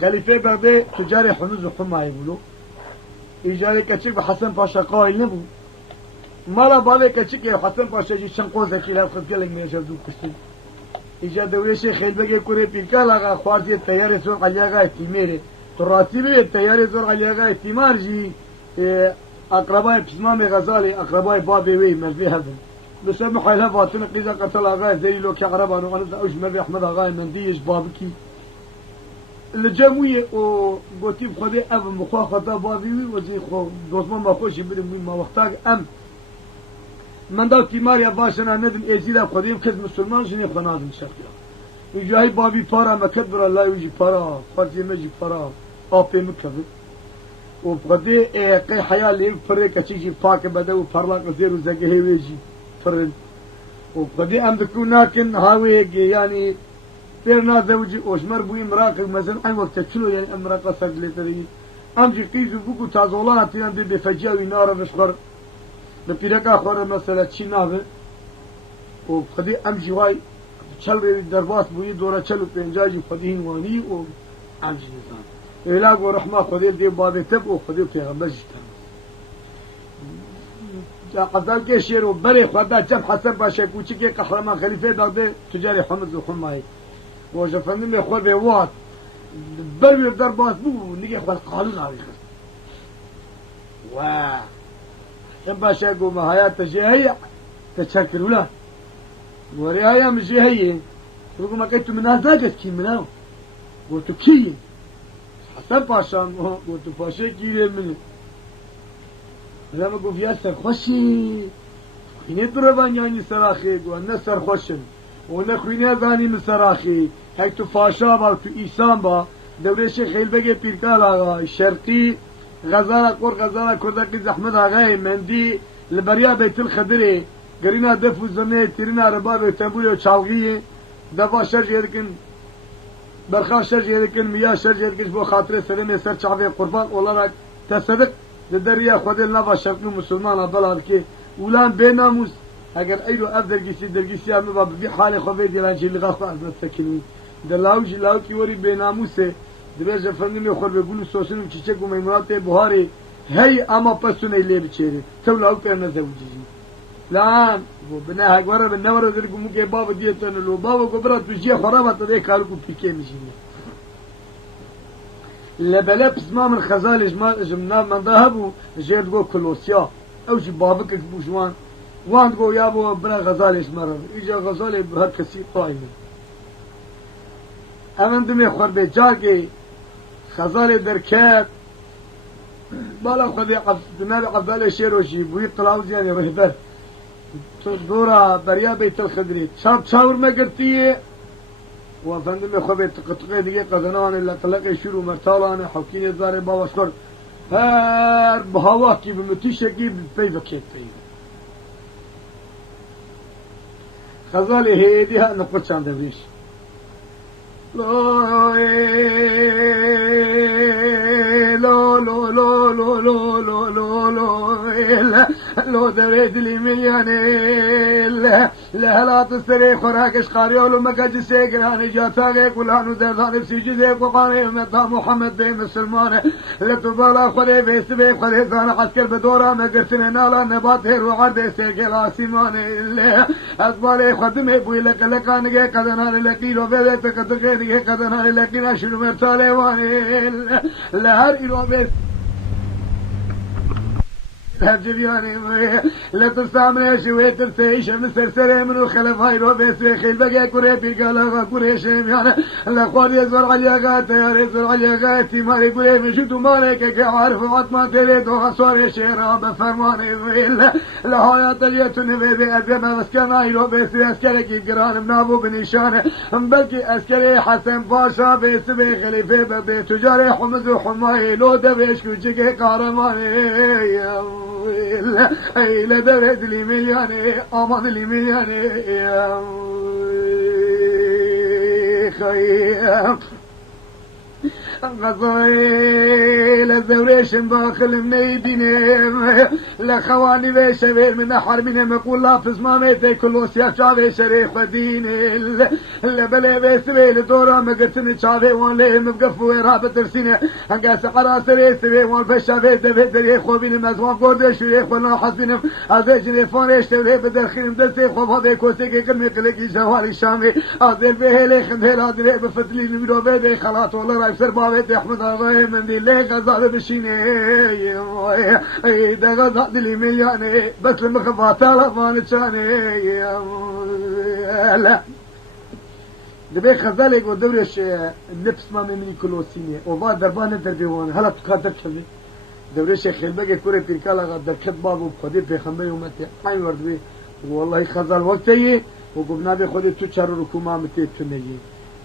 خليفة بغدي تجاري حنوز وحما يقولوا إيجاري كتشك بحسن باشا قائل نبو مالا بالي كتشك حسن باشا جي شنقو زكي لا خذ قالك ما يجردو كشتن إيجا دوريشي خيل بقى كوري بيكا لغا خوازي التياري سور علياغا اتميري تراتي بي التياري سور علياغا اتمار جي أقرباء بسمامي غزالي أقرباء بابي وي مرفي هذن بسبب حيلها فاتن قيزا قتل أغاي زي لو كعربا نغنزا أوش مرفي أحمد أغاي من ديش بابكي الجموية وقوتي بخدي أب مخوا خطا بابي وزي خو دوزمان ما خوشي بدم ما وقتاك أم من داو تيماريا باشنا ندم إزيدا بخدي بكز مسلمان جني خنادم شرقيا يجاهي بابي بارا مكدر الله يجي بارا فرزي مجي بارا آبي مكبر وبخدي قي حياة ليك فرق كتيجي فاك بدأ وفرلاك زير وزقه ويجي فرد وبخدي أم دكون ناكن هاوي يعني بيرنا زوجي وشمر بوي مراقب مثلا اي وقت تشلو يعني امراقه سجل تري امجي قيزو بوكو تازولات يعني بفجاوي نار بشخر ببيركا خور مثلا تشيناب وخدي امجي واي تشل درباس بوي دوره تشلو بنجاجي خدين واني و امجي نظام علاج ورحمه خدي دي باب تب وخدي پیغمبر جا قزال کے شیر و بره خدا جب حسن باشا کوچی کے قهرمان خلیفہ بغداد تجاري حمد الحماي وجا فندم يخوض بيوات بلوي الدرباس بو نيجي اخوة القانون على الخصم واه حسن باشا يقول ما هيا تجيهية تتشكل ولا وريايا مجيهية يقول ما قلت من هذا كي مناو قلت كي حسن باشا قلت باشا كي منه لما قلت فيها سرخوشي خيني دربان يعني سراخي وانا سرخوشن ونخويني ذاني من سراخي هيك فاشا با تو إيسان با دوري شيخ خيل بقى بيركال آغا الشرقي غزالة قور غزالة كردكي زحمد آغاي مندي لبريا بيت الخدري قرينا دفو زمي تيرنا رباب وتنبولي وشالغية دفا شرج يدكن برخا شرج يدكن مياه شرج يدكن بو خاطر سلمي سر شعبي قربان ولاراك تصدق لدريا خودل نفا شرقي مسلمان عبدالله كي ولان بيناموس اگر ایرو اف درگیسی هم با بی حال خوبه دیلان چی لغا خواهد نتکنی دلاو کی وری بیناموسه دبیج فندمی خور بگولو سوسنو چیچک و میمونات بوهاری هی اما پسونه لی بچیره تو لاو پر نزوجی لان و بنا هگواره به نوره درگو مو که بابا دیتن لو بابا گبرا تو جی خرابت ده کارو کو پیکه میشینه لبلا بسمام الخزال جمنا من ذهبوا جيد جو كلوسيا او جي بابك بوجوان وان قو يابو بلا غزالي اسمرر اجا غزالي بهر كسي قائمة امن دمي خور بجاكي غزالي دركات بالا خذي دماغ عبدالي شيروشي بوي طلاوز يعني رهبر دورا بريا بيت الخدري شاور ما قرتيه وفندم خو بيت قطقي دي قزنان اللي طلقي شروع مرتالانا حوكيني زاري بابا شكر هر بهواكي بمتيشكي بيفكيت بيفا غزالي هيديها نقطش عند بريش لو لو لو لو لو لو لو لو لو دريد لي ملياني لا لا تستري خراكش قاريول ومكاج سيقراني جاتاقي كلانو درداني بسيجي وقاني مطا محمد دي مسلمان لتبالا خري بيس بي خري ثانا عسكر بدورا مقرسن نالا نبات هيرو عرد سيقلا سيماني أصبالي خدمي بوي لقلقاني قدناني لقيلو بيدي تقدقيني قدناني لقينا شنو مرتالي واني لهر إلو بيس الجبياني لا تستعمل شوي ترتيش من سرسري من الخلف هايرو بس خيل بقى كوري بيقالا كوري شميان لا قول يزور عليا غات يزور عليا غات ماري كوري مشتو مالك كعارف عطما تريد وصور شيرا بفرماني لا هاي طليتني بيبي ازما بس كان هايرو بس عسكري جيران منابو بنشان بلكي عسكري حسن باشا بس خليفه ببي تجاري حمد وحماي لو دبش كوجي قهرماني لا درد لي ملياني أمض لي ملياني يا خيام غزايل الزوريشن باخل منيديني لخواني بيشبير من حرمين مقول لافز ماميتي كل سياشا شريخ وديني لبلي بيسبيل دورا مقرسن شافي وان ليه مبقفو رابط ترسيني هنقاس قراسري سبي وان فشافي دبي دري خوبين المزوان قود شريخ ولا حسبين ازيجني فانيش تولي بدرخين مدسي خوبها بيكوسي كي كلمي قلقي جوالي شامي ازيل بيهلي خندهل ادري بفتلي نميرو بيدي خلاط والله رايف سربا بيت احمد الله من دي ليه غزال بشيني ده غزال لي ملياني بس المخبات على فانتشاني لا دبي غزالك ودورش النفس ما مني كلوسيني وبعد دربان دربيوان هلا تقدر كذي دورش خيل بقى كوري بيركالا غدر كتباب وخدي بخمبي ومتي اي ورد والله غزال وقتي وقبنا بخدي تشر ركوما متي تنيي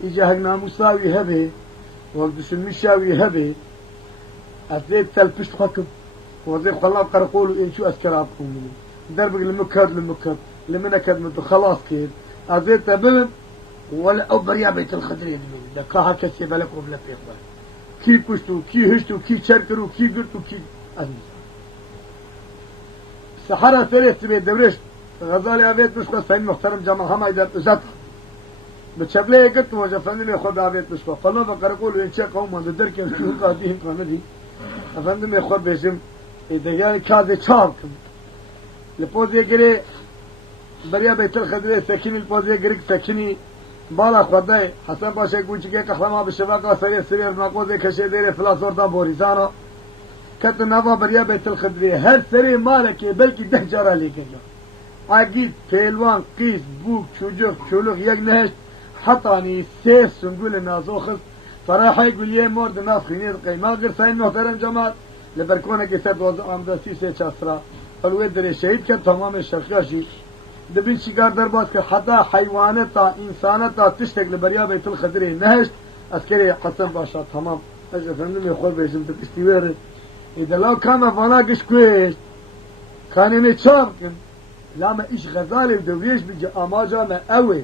اجا مساوي هبه وقدس المشاوي هبه أزيد تلبش حكم وزي خلاص قرقولوا إن شو أسكرابكم مني دربك لمكاد لمنكد من خلاص كيد أزيد تبلم ولا أوبر يا بيت الخدرين مني دكاها كسي بالك وبلا بيقبل كي كشتو كي هشتو كي شركرو كي قرتو كي أزمي سحرة ثلاث بيت دورش غزالي أبيت مش بس محترم جمال هم إذا أزت بتشبلي قلت وجه فندم ياخذ عبيت مشفى فالله بقر يقول إن شاء قوم هذا درك يمكن قادين قامدي فندم ياخذ باسم إذا جاي كذا شاكم البوز يجري بريا بيت الخدري سكيني البوز يجري سكيني بالا خداي حسن باشا يقول شيء كخلما بالشباكة سريع سريع ناقوز كشيء دير فلاسور دا بوريزانو كت نافا بريا بيت الخدري هر سريع مالك بلكي ده جرى ليك عقيد فيلوان قيس بوك شجوك شلوك يجنهش حطاني سيس سنقول نازوخس صراحة يقول لي مورد ناس خينيت قيمة غير ساين محترم جماعة لبركونة كسد وضع عمدسي سيش أسرا الويد دري شهيد كان تمام الشرقاشي دبين شكار دربات حتى حيوانتا إنسانتا تشتك لبريا بيت الخدري نهشت أسكري حسن باشا تمام أجل فندم يخوض بيجم تكستيوير إذا لو كان فناقش كويش كان ينشاركن لما إيش غزالي بدويش بيجي أماجا ما قوي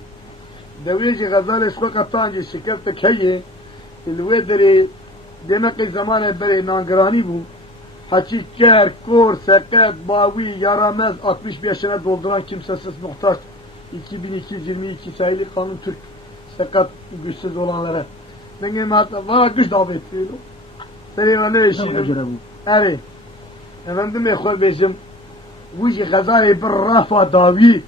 دويجي غزالي شوكا طانجي شكلت كيه الويدري دمقي زمان بري نانگراني بو حكي كر كور سكت باوي يارامز 65 yaşına dolduran kimsesiz muhtaç 2222 sayılı kanun Türk sakat güçsüz olanlara benim hatta var güç davet ediyor benim ne işim evet efendim ekol bizim ويجي غزالي بالرافع داوي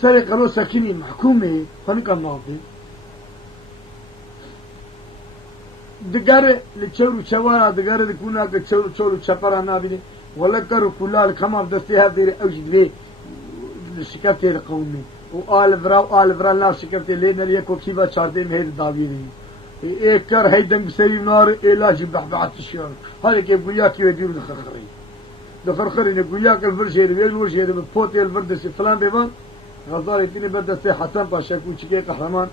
سرق قالوا ساكنين محكومة فنقا ناضي دقارة لتشورو شوارع دقارة دكونا كتشورو شفرا نابيني ولا كارو كلال كمان دستيها ديري اوجد بي الشكافتي القومي وآل فرا نار شكافتي لينا ليكو كيفا شاردين هيد داويني ايه كار هيدن بسريم نار علاج بحبعات الشيار هذا كيف قوياكي وديرو دخرخرين دخرخرين قوياك الفرشيري والورشيري بفوتي الفردسي فلان بيبان غزالي تيني بدستي حسن باشا كوشكي قهرمان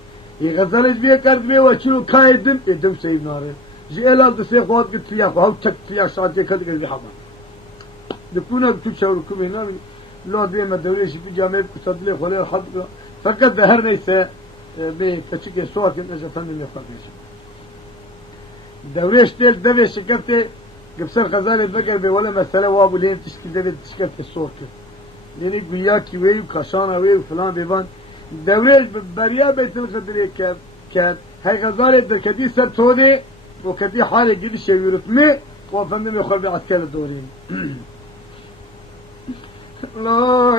غزالي بيه كارد بيه وشنو كايدن ادم سيب ناري جي الال دسي خوات قد فيها وهو تك فيها شاكي كد قد بحبان دكونا بتوشاوركم هنا لا ديما دوريش في جامعة كتادلي خليه الحد فقط دهر نيسا بكتشك الصور كنت أجا فندم يخاطيش دوريش تيل دوي شكرتي قبسر غزالي بقر بي ولا مسألة وابو لين تشكي دوي تشكرتي الصور كنت يعني قويا كي ويو كاشانا ويو فلان بيبان دوريش بريا بيت القدري كات هاي غزالي در كدي سر تودي وكدي حالي قدي شويرتمي وفندم يخاطي بعسكال الدورين لا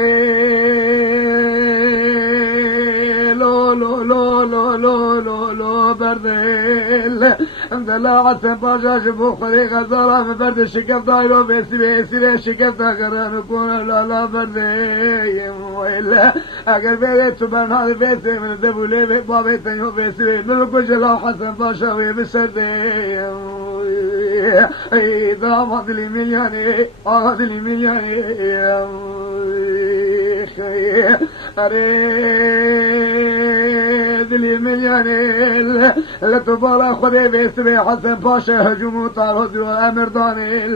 لا لا لا لا لا لا لا بردل عند لا عسى باجا شبو خلي غزالة من برد الشكف دايرو بيسي الشكف داقران يكون لا بردل وإلا أقر بيت تبان هذا بيسي من الدبو لي بابي تنيو بيسي من كجلا حسن باشا ويبسردي إذا مضلي ملياني أغضلي ملياني أريد لي ملياني لتبالا خذي بيسبي حسن باشا هجوم طارد وأمر داني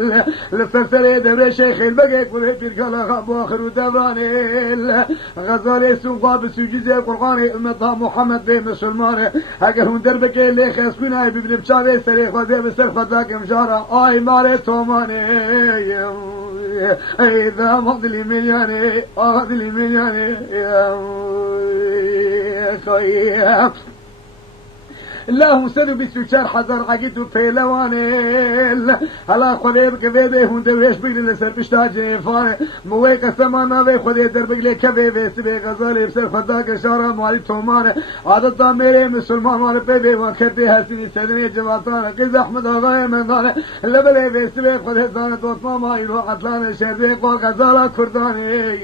لسلسلي دبر شيخ البقيك وذي تلقى غابو آخر ودبراني غزالي سنقا بسجزي قرقاني امتا محمد بي مسلماني اگر هون دربك اللي خسكونا ببن بشابي سري خذي بسر خذاك مجارة آي ماري توماني إذا مضلي ملياني أغضلي ملياني خير اللهم سلو بسوشار حزر عقيدو بيلواني هلا خذي بكبيدي هون دويش بيلي لسر بشتاجي فاني مويق سمانا بي خذي دربك لي كبي بيسبي غزالي بسر خداك شارع مالي توماني عادتا ميري مسلمان مالي بيبي وكرتي هسيني سدني جواتانا قيز احمد آغاية من داني لبلي بيسبي خذي زاني دوت ماما يلو عطلاني شردي قوى غزالا كرداني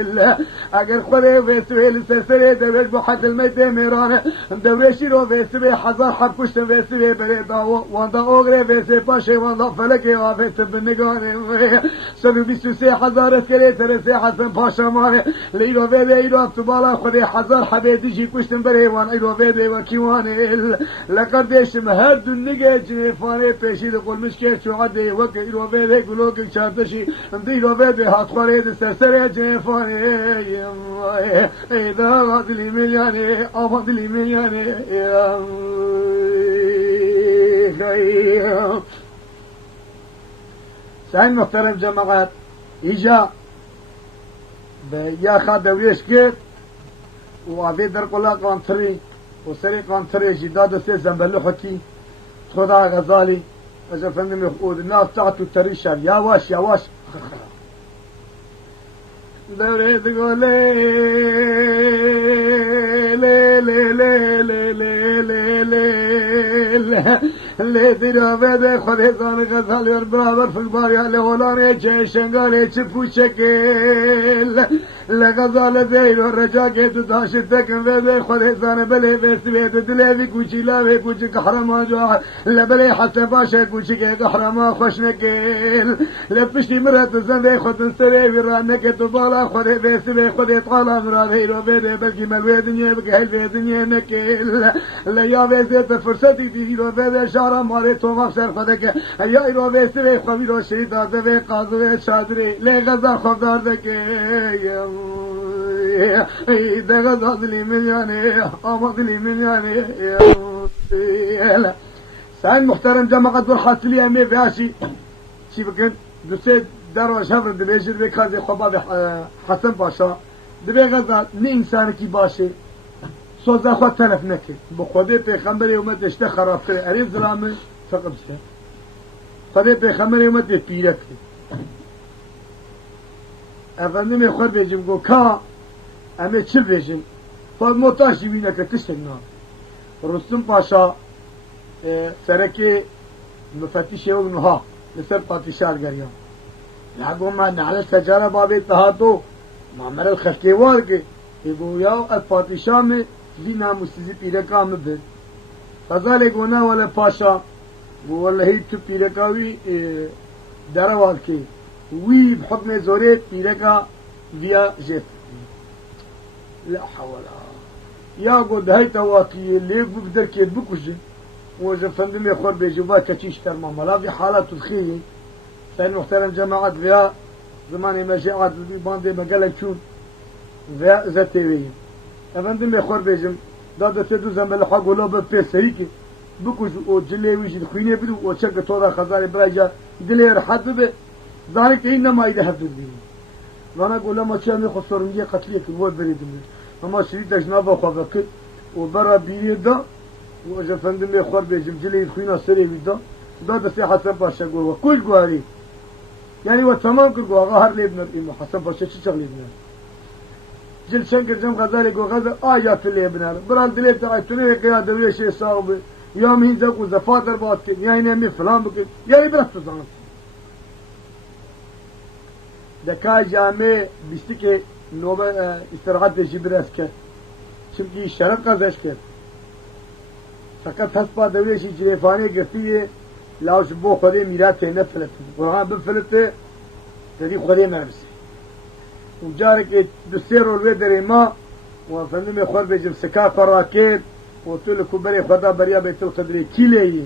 إلا اگر خذي بيسبي لسر سري دويش بحق الميتي ميراني دويشي رو بيسبي حزار حب كشتن بيسي بريدا واندا اوغري بيسي باشي واندا فلكي وافيت بالنقاني سبي بيسوسي حزار اسكري ترسي حسن باشا ماري ليلو بيدي ايلو ابتبالا خذي حزار حبيدي جي كشتن بريوان ايلو بيدي وكيواني لقرديش مهرد النقا جنيفاني بيشي لقول مشكي شو عدي وك ايلو بيدي قلوك شارتشي انديلو بيدي هات خريد سرسري جنيفاني اذا غادلي ملياني افضلي ملياني سعين محترم جماعات إجا يا خاد دوريش كيت وعبيد در قلا قانتري وسري قانتري جداد سي زنبلو حكي خدا غزالي أجا فندم يقود الناس تعطوا تريشان يا واش دوري تقول لي لي لي لي لي لي لي لي لي تيرا بده خدي زان غزال ير برابر في البار يا لولاني جشنغالي تشفو شكل لغزال زير الرجا كيت داش تكن بده خدي زان بلي بس بيت دلي كوشي لا بي كوشي قهرمان جا لبلي حتى باشا كوشي قهرمان خوشنكل لفشتي مرات زن خد سري ورانك تبالا خدي بس بي خدي طالا مراد هيرو بده بلكي ملوي دنيا بك هل دنيا نكل لا يا بيت فرصتي دي رو بده شارع ماري تو مفسر خدك يا رو بس بي خبي رو شهيد ده قاضي شادري لغزا خدار دك ده غزا لي ملياني امد لي ملياني سعيد محترم جماعة دول حاصلية مي باشي شي بكن دوسي دارو شفر دبيشر بكازي خباب حسن باشا دبي غزا ني انسان كي باشي سوزا خود طرف نكي بخوده پیغمبر امت اشته خراب کرده اريد ظلامه فقط شه خوده پیغمبر امت پیره کرده افندم خود بيجم گو کا امه چل بيجم خود موتاشی بینه که تشتگنا رستم پاشا سرکی مفتیش اونها لسر پاتشار گریان لگو ما نعل تجاره باب اتحادو معمر الخلقیوار که يقول يا الفاتشة में دينا مستزي بيركا مبد فذلك هنا ولا باشا والله هي بيركاوي دروالكي وي بحكم زوري بيركا فيا جيت لا حول يا قد هاي تواكي اللي بقدر كيد بكوجي وجا فندم يخور بيجوبا كتيش ترمى ملا في حالة تدخيني فإن محترم جماعة فيها زمانی مجی عادل بی باندی مگلک چون و زتیویم افندم خور بیجم داده تدو زنبال حق ولا بپسری که بکوش او جلیویش خوینه بدو او چرک تودا خزاری برایجا دلی راحت به ظاهر که این نمایده حدود بیم وانا قولا ما چه می خسرم یه قتلیه که بود بریدم اما شرید جناب خو که و برا بیدا و افندم خور بیجم جلی خوینه سری بیدا داده سی حسن پاشا گور و کوش گواری يعني وتمام كل جوا غهر لبنان إمام حسن باشا شو شغل لبنان جل شنكر جم غزالي جو غزال آيات في لبنان برال دليل تاعي تنوي قيادة ويا شيء صعب يا مين زوج وزفاتر باتك يا ينامي فلان بك يعني بس تزعم دكاي جامع بيستك نوبة استراحات بجبرس كه شمكي شرق قزش كه فقط هسبا دوية شيء جريفاني قفيه لاوش بو خودی میرات نفلت وها بفلته تدي خودی مرمسي وجارك بسير الودر ما وفندم خور بجم سكا فراكيت وطول كبري خدا بريا بيت القدري كيلي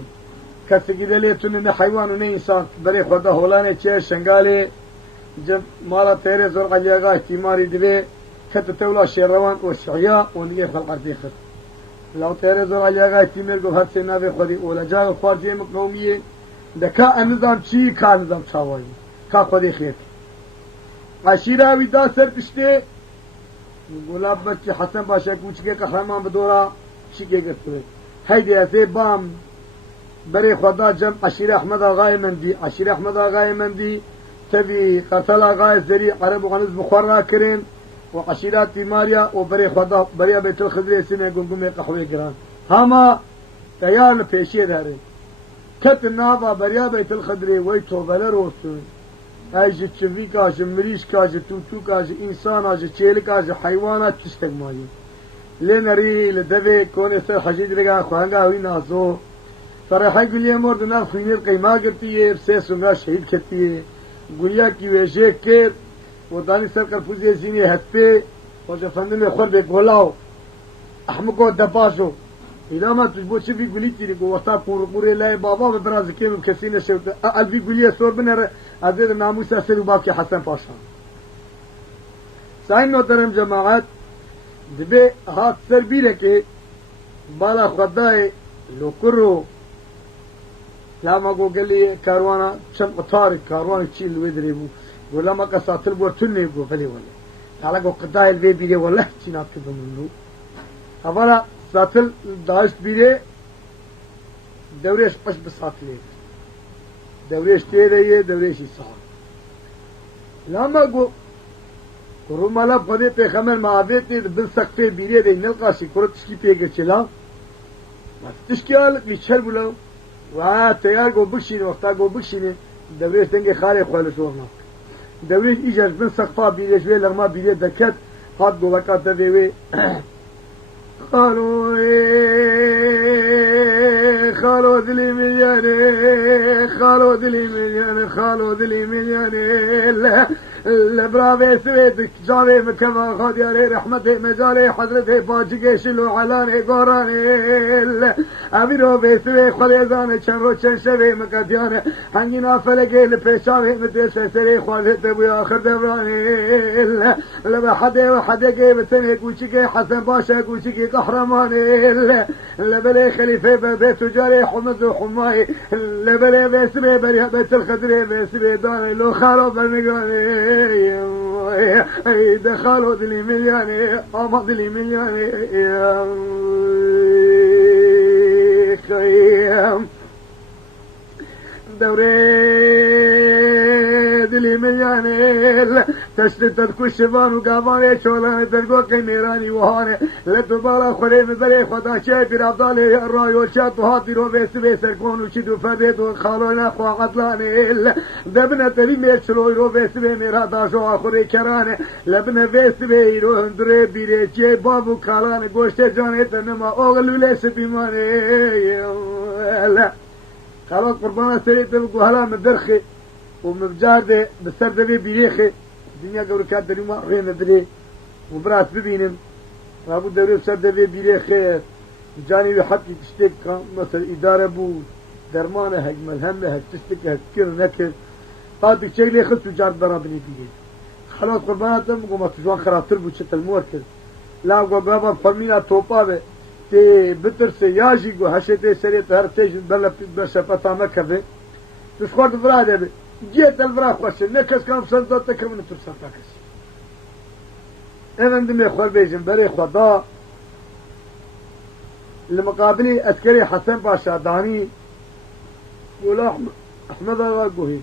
كسجد لي تن حيوان ون انسان بري خدا هولانه چه شنگالي جب مالا تيري زور قجاغا احتماري دبي كت تولا شيروان وشعيا ونيه خلق ديخت لو تيري زور قجاغا احتمال گو هر سينا به خودي ولا جاغ خارجي مقوميه دكا النظام چی کا نظام چاوي کا خودي خير عشيره ودا سر پشته گلاب بچ حسن باشا کوچ کے قهرمان بدورا شيكه گرتوي هيدي ازي بام بري خدا جم عشيره احمد آغای مندي عشيره احمد آغای مندي تبي قتل آغای زري عرب وغنز مخورا كرين وعشيرات تيماريا وبري خدا بريا بيت الخضر سنه گنگم قهوه گران هما تيار پیشي داره كت النابا بريا بيت الخضر ويتو بلروسو اجي تشفي كاج مريش كاج توتو كاج انسان اجي چيل كاج حيوانات تشتك ماي لنري لدبي كون سر حجيج لگا خوانگا وي نازو فرحي گليه مرد نا خوينر قيما گرتي سه سنگا شهيد کتي گليا کی وجه کے وداني سر کرفوزي زيني هتپي وجفندم خور به گولاو احمقو دباشو إذا ما تجبو شفي قليتي لكو وطا قوري لاي بابا ببراز كيلو كسينة شوكا ألفي قلية صور بنا عزيز ناموسا سلو باكي حسن باشا ساين محترم جماعات دبي هات سر بيركي بالا خداي لو كرو لما قال لي كاروانا شم قطاري كاروانا تشيل ويدري بو ولما قصاتل بو تني بو فلي ولا تعالى قو قداي البي بيري والله تشينات كده منو أولا ساتل داشت بیره دورش پش بساتلی دورش تیره دورشی سال لما گو کرو مالا خودی پیغمبر معابد بن سقفه بیره دی نلقاشی کرو تشکی پیگر چلا تشکی آل بیچر بلاو و تیار گو بکشینه وقتا گو بکشینه دورش دنگ خاله خوالش ورنا دورش ایجاز بن سقفه بیره جوی لغما بیره دکت هات گو وکات دوی خالو دلي ملياني خالو دلي ملياني خالو دلي ملياني البرافي سويتك جاري مكما خادياري رحمتي مجالي حضرتي باجي شلو علاني قراني أبيرو بيسوي خليزاني چن رو چن شوي مكدياني هنگينا فلقي لپيشاوي مدرسة سري خالد بويا آخر دوراني لبا حدي وحدي بسني كوشيكي حسن باشا كوشيكي قهرماني لبلي خليفة ببيت تجاري حمد وحماي لبلي بيسوي بريا بيت الخدري بيسوي داني لو خالو برنقاني دخلوا دلي ملياني أما دلي ملياني يا خيام دوري دلي ملياني تشتت الكشبان وقاباني شولاني تلقوا قيميراني وهاني لتبالا خلي مزري خدا شاي في رفضالي الراي والشات وهاتي رو بيس بيس الكون وشدو فرديت وخالونا اخوا عطلاني دبنا تري ميشلوي رو بيس بي ميرا داشو آخوري كراني لبنا بيس بي رو هندري بيري جي بابو كالاني گوشت جاني تنما اوغلو ليس بيماني خلاص قربانا سريت بقو هلا مدرخي ومبجارده بسردبي بيريخي الدنيا قبل كانت دريما غير ندري وبرات ببينم رابو دوري بسردبي بيريخي جاني بحقي تشتك مثلا إدارة بو درمانه هج ملهمه هج تشتك هج كير نكر قاد شغلي خلت جار ضربني بيه خلاص قرباناتم قوم تجوان خاطر بو شت الموركز لا قو بابا فمينا توپا به تي بتر سے یاجی گو هشته سری هر تیج بلا بشپتا مکه تو خورد فراده به جيت الفراخ خوش نكس كان صندوق تكمن ترسل تاكس انا عندما يخوال بيجن بري خدا المقابلي عسكري حسن باشا داني ولا احمد الله قوهي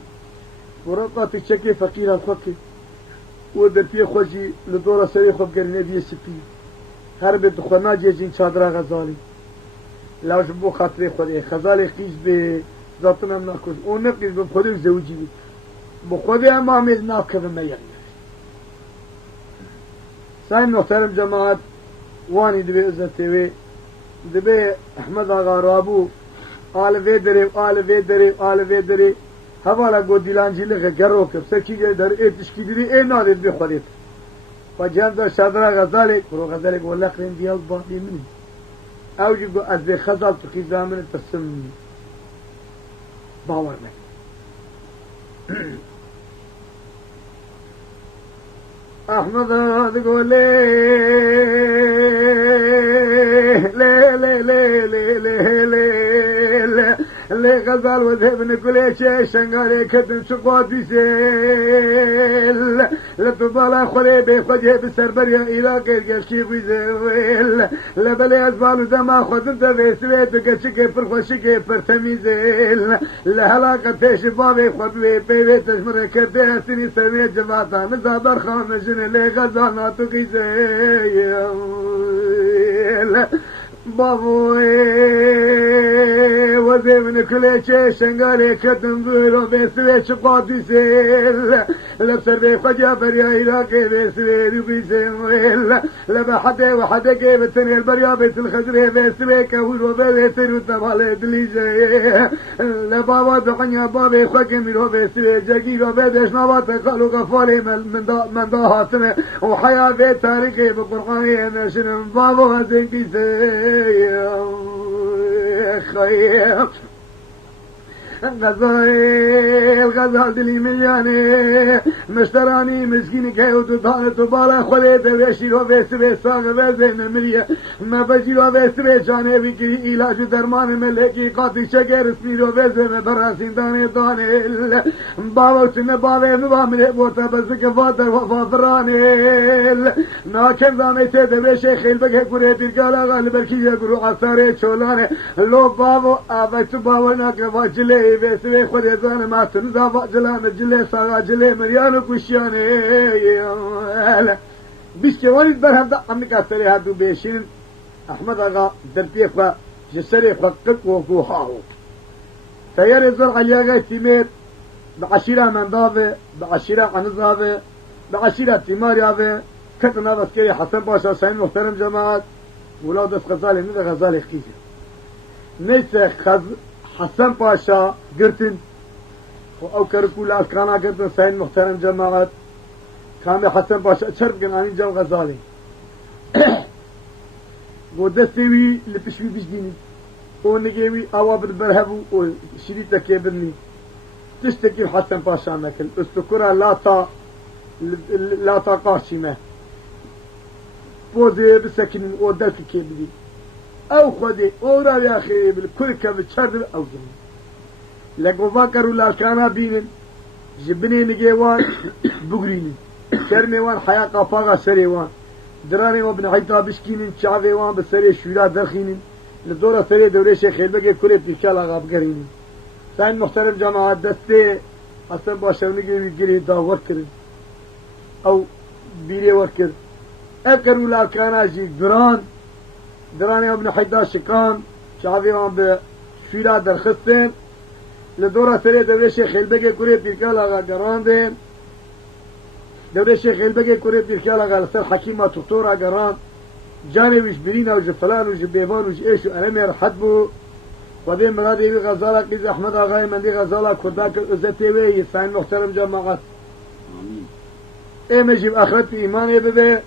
ورقة تشكي فقير الخوكي ودر في خوشي لدورة سري خوب قرنه بيه سپي هر بيت خونا جيجين چادرا غزالي لو جبو خاطري خودي خزالي قيش به ذاتنا مناكوز اون قيش بخودي زوجي بي بخودي امامي ناكذ ميان ساين محترم جماعت واني دبي ازتوي دبي احمد آغا رابو آل ویدری حوالا گو دیلانجی لغه گرو کب سکی گه در ایتشکی دیدی ای نادید بی خودید و جان در شادرا غزالی برو غزالی گو لقرین دیال باقی منی اوجی گو از بی خزال تو خیزامن ترسم باور نک احمد گو لي غزال وذهبن كل شيء شنغاري كتن شقوات بيسيل لتبالا خلي بيخوجه بسربريا إلى غير شي بيزيل لبلي أزبالو دما خودن تبيسويت كشكي فرخوشكي فرتميزيل لهلاك تيش بابي خودوي بيوي تشمر كتي سني سمي جماعتا نزادر خان جن لي غزال ناتو كيزيل بابوي وذهبن كل شيء شنغالي كتن بيرو بيسوي شقوات بيسيل لبسر بيخوجه بريا إلاقي بيسوي بيسيل لما حدا وحدا كيف التنية البريا بيت الخزري بيسوي كهولو بيسير وتبالي دليجي لبابا دقنيا بابي خوكي ميرو بيسوي جاقيرو بيدش نبات قالوا قفالي من داهاتنا وحياة بيت تاريخي بقرآني نشن بابا هزين بيسيل خير غزال دلي ملياني مشتراني مسكيني كيو تطالة تبالا خليت ويشيرو بيسوي ساغ بيزين مليا ما بجيرو بيسوي جاني بكري علاج درمان ملكي قاتي شكر اسميرو بيزين براسين داني داني بابا وشن بابا مبامل بوتا بزك فاتر وفافراني ناكم داني تيد بيشي خيل بكي كوري تركالا غالب الكي يقرو عصاري چولاني لو بابا آبت بابا ناكفا جلي بيسوي خريزان ما تنزا جلان جلي ساغا جلي مريانو كوشياني بيشكواني برهم دا امريكا سري هادو بيشين احمد اغا دربيخوا جسري خلقك وقوحاو تيار الزرع الياغا تيمير بعشيرة من دافي بعشيرة عنزافي بعشيرة تيماريافي كتنا بسكري حسن باشا سعين محترم جماعات ولاد غزالي من غزالي خيجي نيسا حسن باشا قرتن او كركول كان قرتن سعين محترم جماعات كان حسن باشا شرب كان امين جام غزالي ودستوي لبشوي بجديني ونجيوي اوابد برهبو وشريطة كيبرني تشتكي حسن باشا نكل استكرة لا قاشمة بوزي بسكن ودلك كيبرني او خدي اورا يا اخي بالكل كبتشرد او زمن لقوا فكروا لا كان بينن جبني نجيوان بقريني كرميوان حياة قفاقا سريوان دراني وابن حيطا بشكينن شعبيوان بسري شولا درخينن لدورة سري دوري شيخ البقى كل بيشالا غاب قرينن ساين محترم جماعة دستي حسن باشا نجيوي قري دا وركر او بيري وركر اكروا لا كان جي دراني ابن حيدا شكان شعبيوان بشولا درخستين لدورة سري دوري شيخ البقى كل بيشالا غاب قراندين دوري شيخ البقى كوري بيركالا قال سر حكيمة دكتورة قران جاني وش برينا وش فلان وش بيبان وش ايش وأنا رحبو وبين مرادي غزالة قيز أحمد آغاي من دي غزالة كرداك الأزتي وي سعين محترم جماعات آمين ايه مجيب آخرت إيماني ببي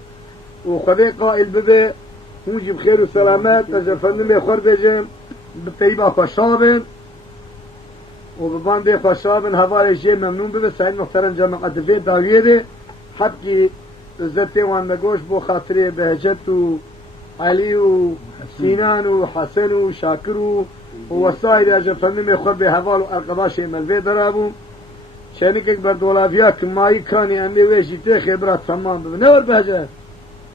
وخذي قائل ببي ونجيب خير وسلامات أجل فندم يخور بجيم بالطيبة فشابين وبباندي خوشابن هواري جي ممنون ببه سعيد محترم جامعة في داوية دي حبكي عزتي وان نقوش بو خاطري بهجت و علي و سينان و حسن و شاكر و وسائر اجا فمي خور بهوال و ارقباشي ملفي درابو شانك اكبر دولافيا كماي كاني امي ويشي تي خبرات تمام ببه نور بهجت